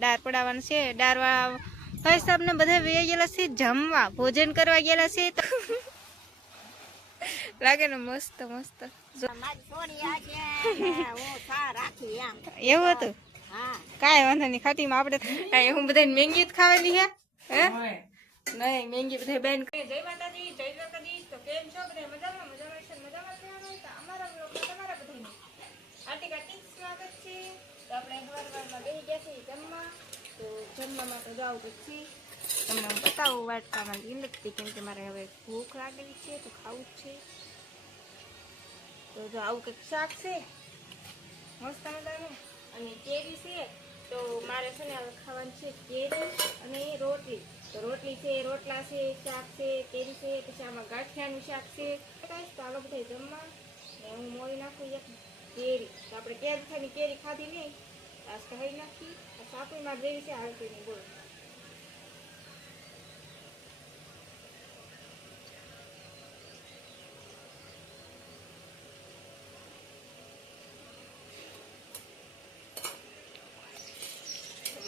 ડાર પડાવવાનું છે. ડારવા ભાઈ સાહેબ ને બધા વે ગયેલા છે જમવા, ભોજન કરવા ગયેલા છે. તો લાગે ને મસ્ત મસ્ત. એવું હતું કાંઈ વાંધો નહીં. ખાટીમાં આપણે હું બધા મેંગી જ ખાવાની હે નહીં મેંગી બધા બેન. જય માતાજી, જય દ્વારકાધીશ. તો કેમ છો બધા? મજામાં મજામાં છે, મજામાં રહેવાનું. તો અમારા બ્લોગમાં તમારા બધાને હાર્દિક હાર્દિક સ્વાગત છે. તો આપણે સવારમાં બેસી ગયા છીએ જમવા. તો જમવામાં તો જાવ તો છે તમને હું બતાવું વાટકામાં નથી કેમ કે મારે હવે ભૂખ લાગેલી છે તો ખાવું જ છે. તો જો આવું કંઈક શાક છે મસ્ત મજાનું અને કેરી છે. તો મારે છે ને હવે ખાવાનું છે કેરી અને રોટલી. તો રોટલી છે, રોટલા છે, શાક છે, કેરી છે, પછી આમાં ગાંઠિયાનું શાક છે. ચાલો બધા જમવા ને હું મોળી નાખું એક કેરી. તો આપણે કેરી કેરી ખાધી નહીં આજ કહી નાખી. આ સાપડીમાં જેવી છે હાલતી નહીં બોલો.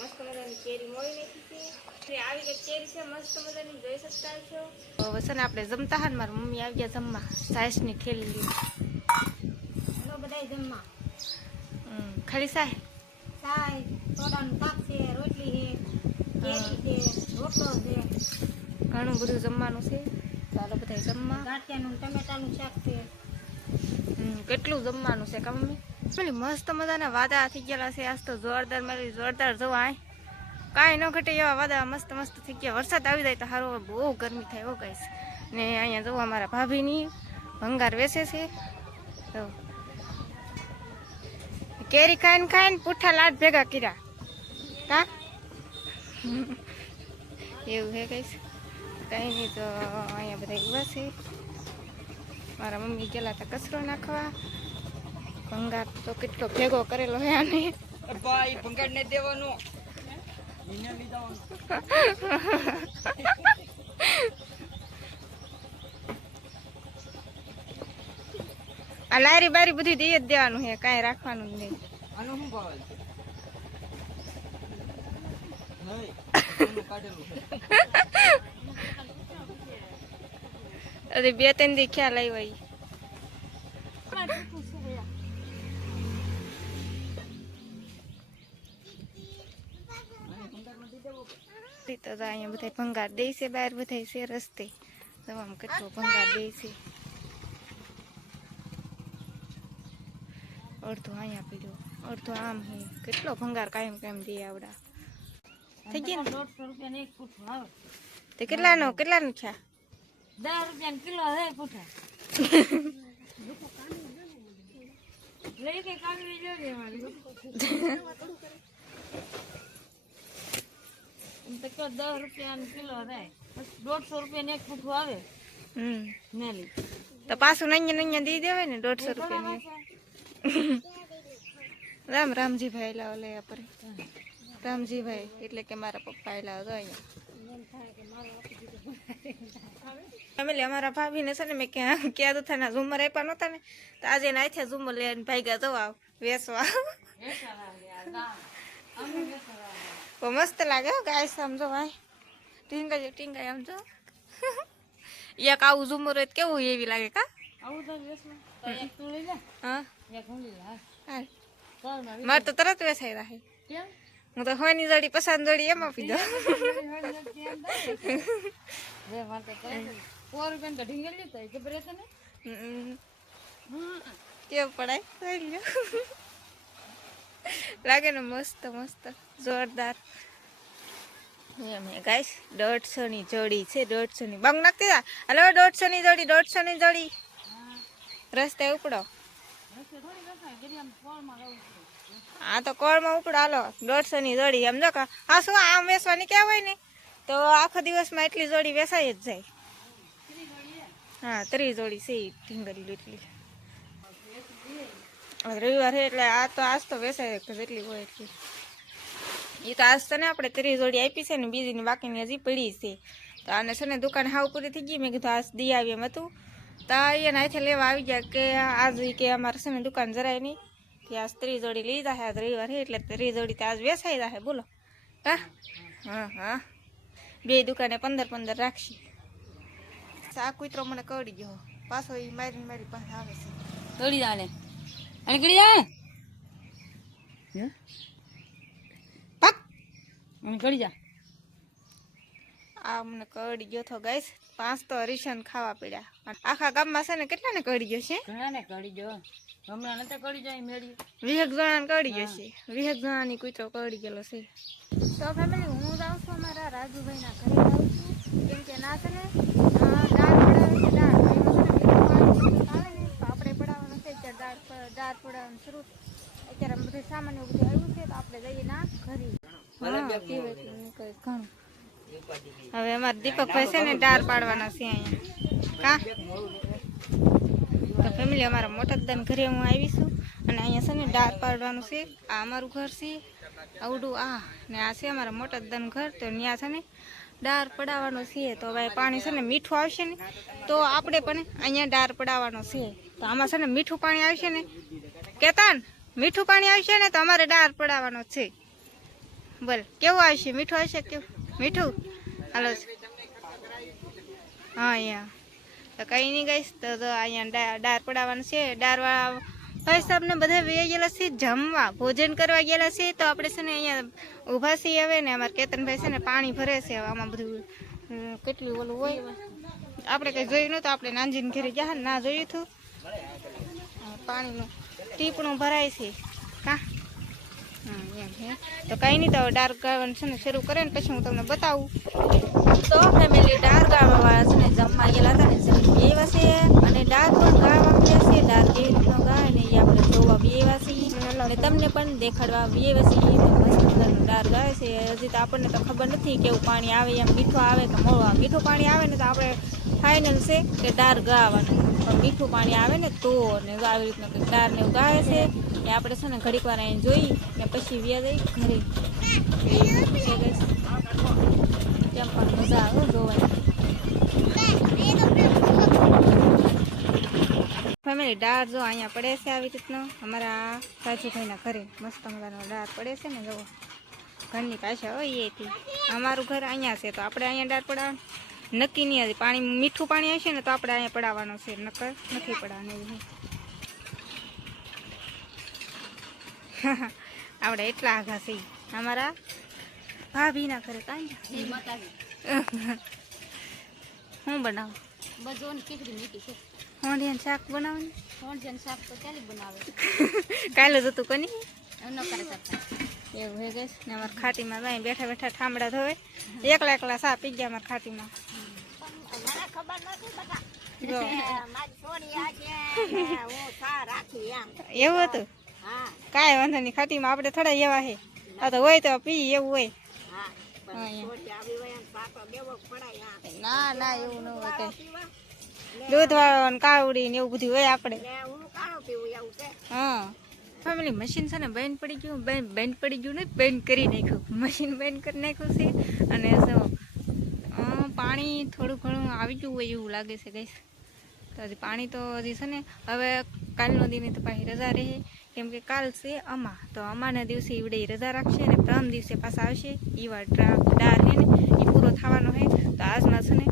મસ્ત મજાની કેરી મોળી નાખી છે. આવી ગઈ કેરી છે મસ્ત મજાની, જોઈ શકતા છો. હવે છે ને આપણે જમતા હા ને મારી મમ્મી આવી ગયા જમવા. સાસની થેલી લીધી. હેલો બધા જમવા. ખાલી સાય સાય સોડાનું શાક છે, રોટલી છે, કેરી છે, રોટલો છે, ઘણું બધું જમવાનું છે. ચાલો બધા જમવા. ગાંઠિયાનું ટમેટાનું શાક છે. કેટલું જમવાનું છે કા મમ્મી? મસ્ત મજાના વાદળા થઈ ગયેલા છે આજ તો જોરદાર. મારી જોરદાર જોવા કાંઈ ન ઘટે એવા વાદળા મસ્ત મસ્ત થઈ ગયા. વરસાદ આવી જાય તો સારું. બહુ ગરમી થાય હો ગાઈસ. ને અહીંયા જોવા મારા ભાભીની ભંગાર વેચે છે. તો કેરી ખાઈને ખાઈને પૂઠા લાડ ભેગા કર્યા કા એવું હે ગાઈસ. કંઈ નહીં તો અહીંયા બધા ઉભા છે. મારા મમ્મી ગયેલા હતા કચરો નાખવા. ભંગાર તો કેટલો ભેગો કરેલો હે આને. ભાઈ ભંગાર ને દેવાનો આ લારી બારી બધી દઈ જ દેવાનું હે, કાંઈ રાખવાનું જ નહીં. આનું શું ભાવ અરે બે ત્રણ દી ખ્યાલ આવ્યો. તો અહીંયા બધા ભંગાર દે છે બહાર બધા છે રસ્તે. જવામાં કેટલો ભંગાર દે છે. અડધો અહીંયા પીડ્યો, અડધો આમ હે. કેટલો ભંગાર કાયમ કાયમ દે આવડા. થઈ ગયા ને 150 રૂપિયા એક પૂઠું આવે. તે કેટલાનું થયા? 10 રૂપિયા કિલો હે પૂઠા. લઈ કે કાંગરી જોજે મારી. તો કે 10 રૂપિયા કિલો થાય. 150 રૂપિયા એક પૂઠું આવે. નેલી તો પાછું નૈયા દઈ દેવાય ને 150 રૂપિયા. રામજીભાઈ લાવો લે આપણે. રામજીભાઈ એટલે કે મારા પપ્પા લાવો તો અહીંયા અમારા ભાભીને છે ને મેં ક્યાં તો થાના ઝુમર આપ્યા નહોતા ને તો આજે નાથે ઝુમર લઈને ભાગ્યા જવા વેસવા. મસ્ત લાગે ગાય સમજો ભાઈ. ટીંગાઈ સમજો. એક આવું ઝુમર હોય કેવું એવી લાગે કા? આવું તો વેસમાં તો એક તું લઈ લે. હા એક હું લઈ લે. હા મારે તો તરત વેસાઈ રહે. કેમ? હું તો હોની જોડી પસંદ જોડી એમ આપી દઉં. કેવું પડાય લાગે ને મસ્ત મસ્ત જોરદાર. ગાઈસ 150 ની જોડી છે. 150 ની બંગ નાખતી હતા. હલો 150 ની જોડી, 150 ની જોડી. રસ્તે ઉપડો. હા તો કોળમાં ઉપડો હાલો. 150 ની જોડી એમ જો હા શું આમ વેચવાની ક્યાં હોય ને તો આખો દિવસમાં એટલી જોડી વેચાઈ જ જાય. હા 30 જોડી છે ઢીંગલી એટલી. રવિવાર છે એટલે આજ તો વેચાય જેટલી હોય એટલી. એ તો આજ તો ને આપણે 30 જોડી આપી છે ને બીજીની બાકીની હજી પડી છે. તો આને છે ને દુકાન હાવ પૂરી થઈ ગઈ. મેં કીધું આજ દી આવી એમ હતું તો એને હાથે લેવા આવી ગયા કે આજ કે અમારે છે ને દુકાન જરાય નહીં કે આજ 30 જોડી લીધા છે. આજ રવિવાર છે એટલે 30 જોડી તો આજ વેચાઈ જાય બોલો. કા હા હા બે દુકાને 15 રાખશી. આ કૂતરો મને કવડી ગયો પાછો એ મારી પાસે આવે છે. તોડી જાને અને કરી જા પાક અને કરી જા. આ મને કવડી ગયો તો ગાઈસ 5 તો હરીશન ખાવા પડ્યા. આખા ગામમાં છે ને કેટલા ને કવડી ગયો છે? ઘણા ને કરી જો હમણાં નતે કરી જાય મેળી 20 જણાને કવડી ગયો છે. 20 જણાની કૂતરો કવડી ગયેલો છે. તો ફેમિલી હું જાઉં છું અમારા રાજુભાઈ ના ઘરે જાઉં છું કેમ કે ના છે ને દાળ પડાવે છે. દાળ આવે ને તો આપણે પડાવવાનો છે. અત્યારે દાળ પડાવવાનું શરૂ. અત્યારે બધું સામાન એવું બધું આવ્યું છે તો આપણે જઈએ ના ઘરે. ઘણું હવે અમારે દીપકભાઈ છે ને દાળ પાડવાના છે અહીંયા. કા તો ફેમિલી અમારા મોટદન ઘરે હું આવી છું અને અહીંયા છે ને દાળ પાડવાનું છે. આ અમારું ઘર છે આવડું આ ને આ છે અમારા મોટદન ઘર. તો ત્યાં છે ને દાળ પડાવવાનો છે. તો હવે પાણી છે ને મીઠું આવશે ને તો આપણે પણ અહીંયા દાળ પડાવવાનો છે. તો આમાં છે ને મીઠું પાણી આવશે ને કેતાન મીઠું પાણી આવશે ને તો અમારે દાળ પડાવવાનો છે. બોલ કેવું આવશે? મીઠું આવશે કેવું મીઠું? હાલો હા અહીંયા તો કંઈ નહીં ગઈશ તો અહીંયા દાળ પડાવવાનું છે. દાળવાળા ભાઈ સાહેબ ને બધા વે ગયેલા છે જમવા ભોજન કરવા ગયેલા છે. તો આપણે છે ને અહીંયા ઊભા છીએ હવે ને અમારે કેતનભાઈ છે ને પાણી ભરે છે. હવે આમાં બધું કેટલું ઓલું હોય આપણે કંઈ જોયું નહોતું. આપણે નાનજીને ઘરે ગયા ના જોયું હતું. પાણીનું ટીપણું ભરાય છે કા એમ હે. તો કંઈ નહીં તો દાળ ગાળવાનું છે ને શરૂ કરે ને પછી હું તમને બતાવું. તો ફેમિલી દાળ ગાળવાવાળા છે ને જમવા ગયેલા હતા ને એવા છે અને દાળ પણ ગાળવા ગયા છે. દાળ કેવી રીતનો ગાળે ને એ આપણે જોવા બેવા છીએ અને તમને પણ દેખાડવા બેવા છીએ. મસ્ત મજાનું દાળ ગાળે છે. હજી તો આપણને તો ખબર નથી કેવું પાણી આવે એમ મીઠું આવે કે મોળું આવે. મીઠું પાણી આવે ને તો આપણે ફાઇનલ છે કે દાળ ગાળવાનું. પણ મીઠું પાણી આવે ને તો ને આવી રીતનું કંઈક દાળ ને એવું ગાળે છે. એ આપણે છે ને ઘડીક વાર અહીં જોઈ ને પછી વ્યા જઈ ઘરે. કેમ પણ મજા આવે જોવાની. ફેમિલી દાળ જો અહીંયા પડે છે આવી રીતનો અમારા રાજુભાઈના ઘરે મસ્ત મજાનો દાળ પડે છે ને જુઓ ઘરની પાસે હોય એથી. અમારું ઘર અહીંયા છે તો આપણે અહીંયા દાળ પડાવવાનું નક્કી નહીં હતી. પાણી મીઠું પાણી હશે ને તો આપણે અહીંયા પડાવવાનું છે નકર નથી પડાવવાનું એવું. આપણે એટલા આઘા છે અમારા ભાભીના ઘરે. કાંઈ હું બનાવું બધું ખીચડી મીઠી છે. હોંડિયાનું શાક બનાવવાનું. હોંડિયાનું શાક તો ચાલી બનાવે કાલે જ હતું કોની ન કરે સરકાર એવું હે ગઈશ ને અમારા ખાટીમાં જાય બેઠા બેઠા ઠામડા ધોવે. એકલા સા પી ગયા અમારા ખાટીમાં. એવું હતું કાંઈ વાંધો નહીં. ખાટીમાં આપણે થોડા એવા હે. આ તો હોય તો પી એવું હોય. ના ના એવું ન હોય કઈ. દૂધ વાળો કાવડી ને એવું બધું હોય આપણે. હા ફેમિલી મશીન છે ને બેન પડી ગયું. બેન પડી ગયું ને બેન કરી નાખ્યું. મશીન બેન કરી નાખ્યું છે અને પાણી થોડું ઘણું આવી ગયું હોય એવું લાગે છે ગઈશ. તો હજી પાણી તો હજી છે ને હવે કાલનો દિને તો પાછી રજા રહે કેમ કે કાલ છે અમા. તો અમાના દિવસે ઈવડે રજા રાખશે ને પ્રથમ દિવસે પાછા આવશે. ઈવા દાળ હે ને એ પૂરો થવાનો હે. તો આજમાં છે ને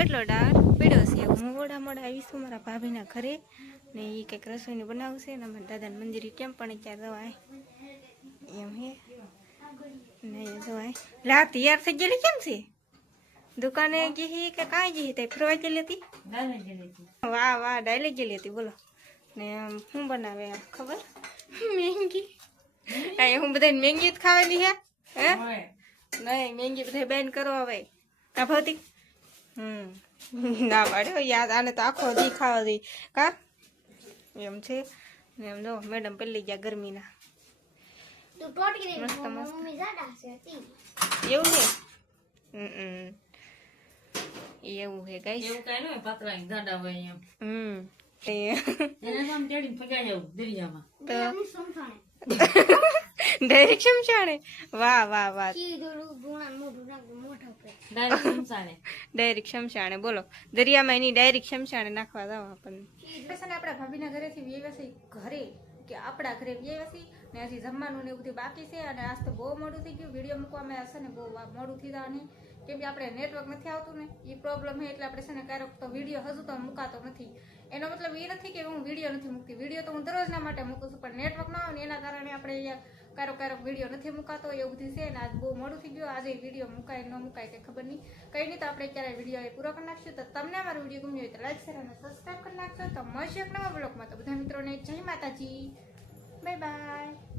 એટલો દાળ પીડ્યો છે. હું મોડા આવીશું મારા ભાભીના ઘરે ને એ કંઈક રસોઈનું બનાવશે ને અમારા દાદાને મંદિરે કેમ પણ અત્યારે જવાય એમ હે ને જવાય. લા તૈયાર થઈ ગયેલી કેમ છે? દુકાને ગઈ કે કાંઈ ગઈ હતી? ફરવા ગયેલી હતી? વાહ વાહ ડાયલે ગયેલી હતી. બોલો ને શું બનાવે ખબર? મેંગી. હું બધાને મેંગી જ ખાવાની હે નહીં મેંગી બધા બેન કરો હવે ના ભૌતિક ના પાડ્યો યાદ. આને તો આખો દી ખાવા દઈ કા એમ છે ને એમ જો મેડમ પેલી ગયા ગરમીના મસ્ત મસ્ત એવું છે. એવું હે ગાઈસ. એવું કાઈ ન પાતળા જાડા હોય એમ એ એને આમ તેડીને ફગાઈ જાવ દરિયામાં તો ડાયરેક્ટ સમજાણે. વાહ વાહ વાહ ડાયરેક્ટ શમશાણે. બોલો દરિયામાં એની ડાયરેક્ટ શમશાણે નાખવા જાવ આપણને. આપણા ભાભીના ઘરેથી વ્યવસાય ઘરે કે આપણા ઘરે વ્યવસાય ને હજી જમવાનું ને એવું બધું બાકી છે. અને આજ તો બહુ મોડું થઈ ગયું વિડીયો મૂકવામાં હશે ને બહુ મોડું થઈ જવાની, કેમ કે આપણે નેટવર્ક નથી આવતું ને એ પ્રોબ્લેમ છે. એટલે આપણે છે ને ક્યારેક તો વિડીયો હજુ તો મૂકાતો નથી. એનો મતલબ એ નથી કે હું વિડીયો નથી મૂકતી, વિડીયો તો હું દરરોજના માટે મૂકું છું, પણ નેટવર્ક ના આવે ને એના કારણે આપણે અહીંયા ક્યારેક વિડીયો નથી મુકાતો એવું બધું છે. ને આજ બહુ મોડું થઈ ગયું, આજે વિડીયો મુકાય ન મુકાય કંઈ ખબર નહીં. કંઈ નહીં, તો આપણે ક્યારે વિડીયો પૂરો કરી નાખશું. તો તમને અમારો વિડીયો ગમ્યો હોય તો લાઈક શેર અને સબસ્ક્રાઈબ કરી નાખજો. તો મળશે એક નવા બ્લોગમાં. તો બધા મિત્રોને જય માતાજી, બાય બાય.